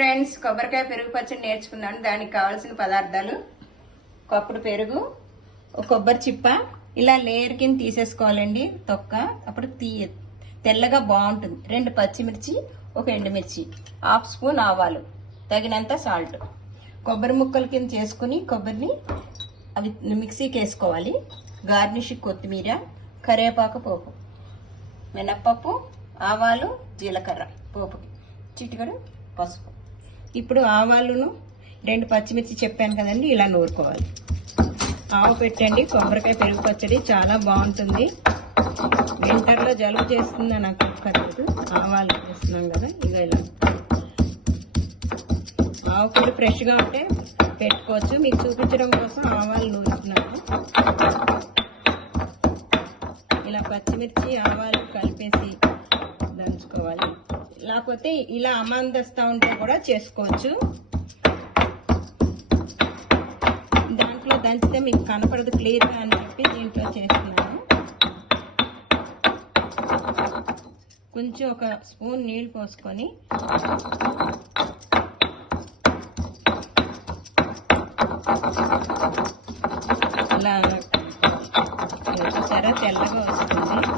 Friends, కొబ్బరికాయ పెరుగు పచ్చడి నేర్చుకున్నాను. దానికి కావాల్సిన పదార్థాలు: కప్పుడు పెరుగు, ఒక కొబ్బరి చిప్ప ఇలా లేయర్ కింద తీసేసుకోవాలండి తొక్క, అప్పుడు తెల్లగా బాగుంటుంది. 2 పచ్చిమిర్చి, ఒక ఎండుమిర్చి, 1/2 స్పూన్ ఆవాలు, తగినంత సాల్ట్. కొబ్బరి ముక్కల కింద చేసుకుని కొబ్బరిని అవి మిక్సీకి వేసుకోవాలి. గార్నిష్ కొత్తిమీర, కరివేపాకు, పోపు, మినప్పప్పు, ఆవాలు, జీలకర్ర పోపుకి, చిటికెడు పసుపు. ఇప్పుడు ఆవాలను 2 పచ్చిమిర్చి చెప్పాను కదండి, ఇలా నూరుకోవాలి. ఆవు పెట్టండి. కొబ్బరికాయ పెరుగు పచ్చడి చాలా బాగుంటుంది. వింటర్లో జలుబు చేస్తుంది నాకు కరెక్ట్. ఆవాలు వేస్తున్నాం కదా, ఇక ఇలా ఆవు పొడి ఫ్రెష్గా ఉంటే పెట్టుకోవచ్చు. మీకు చూపించడం కోసం ఆవాలు నూరుతున్నాను. ఇలా పచ్చిమిర్చి ఆవాలు కలిపేసి దంచుకోవాలి. లేకపోతే ఇలా అమందస్తా ఉంటే కూడా చేసుకోవచ్చు. దాంట్లో దంచితే మీకు కనపడదు క్లియర్గా అని చెప్పి దీంట్లో చేస్తున్నాను. కొంచెం ఒక స్పూన్ నీళ్ళు పోసుకొని ఇలా సరే తెల్లగా వస్తుంది.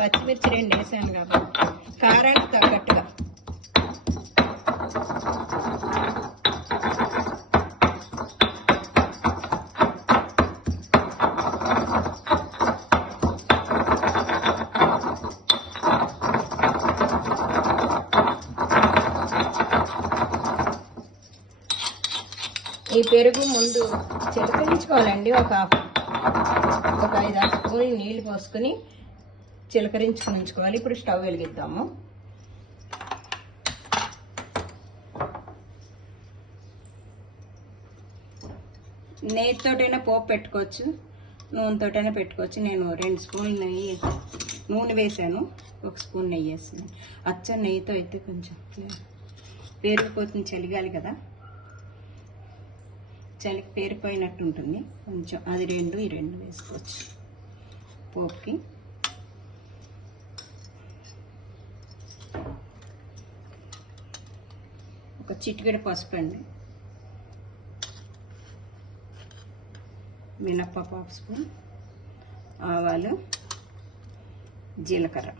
పచ్చిమిర్చి 2 వేసాను కాబట్టి కారానికి తగ్గట్టుగా. ఈ పెరుగు ముందు చిలకరించుకోవాలండి. ఒక 5-6 స్పూన్లు నీళ్లు పోసుకొని చిలకరించుకుని ఉంచుకోవాలి. ఇప్పుడు స్టవ్ వెలిగిద్దాము. నెయ్యితోటైనా పోపు పెట్టుకోవచ్చు, నూనెతోటైనా పెట్టుకోవచ్చు. నేను 2 స్పూన్లు నూనె వేసాను, 1 స్పూన్ నెయ్యి వేసాను. అచ్చ నెయ్యితో అయితే కొంచెం పేరుకుపోతుంది, చలిగాలి కదా, చలికి పేరిపోయినట్టు ఉంటుంది కొంచెం. అది 2 ఈ 2 వేసుకోవచ్చు పోపుకి. ఒక చిటికెడు పసుపు అండి, మినప్పప్పు 1 స్పూన్, ఆవాలు, జీలకర్ర,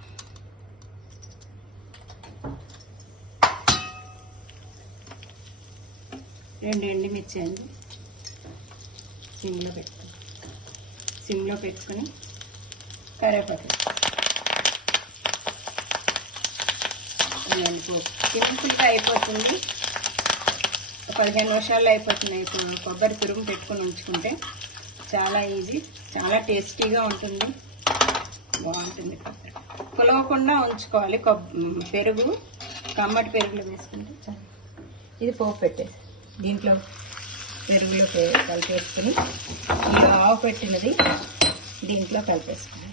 రెండు ఎండుమిర్చి అండి. సిమ్లో పెట్టుకొని కరివేపాకు, సింపుల్గా అయిపోతుంది. 15 నిమిషాల్లో అయిపోతుంది. కొబ్బరి తురుము పెట్టుకొని ఉంచుకుంటే చాలా ఈజీ, చాలా టేస్టీగా ఉంటుంది, బాగుంటుంది. పులవకుండా ఉంచుకోవాలి. పెరుగు కమ్మటి పెరుగులో వేసుకుంటే చాలా. ఇది పోపు పెట్టేసి దీంట్లో పెరుగులో కలిపేసుకుని ఈ ఆవు పెట్టినది దీంట్లో కలిపేసుకుని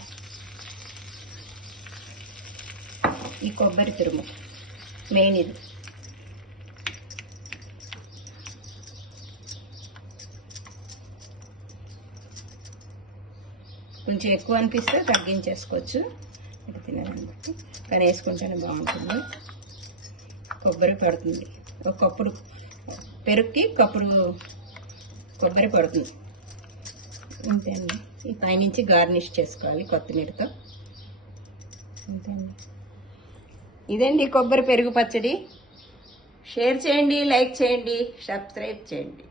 ఈ కొబ్బరి తురుము మెయిన్. ఇది కొంచెం ఎక్కువ అనిపిస్తే తగ్గించేసుకోవచ్చు, ఇది తినడానికి బట్టి, కానీ వేసుకుంటేనే బాగుంటుంది. కొబ్బరి పడుతుంది, ఒక కప్పుడు పెరుగుకి కప్పుడు కొబ్బరి పడుతుంది. అంతే అండి. ఈ పైనుంచి గార్నిష్ చేసుకోవాలి కొత్తిమీరతో. అంతే అండి. ఇదండి కొబ్బరి పెరుగు పచ్చడి. షేర్ చేయండి, లైక్ చేయండి, సబ్స్క్రైబ్ చేయండి.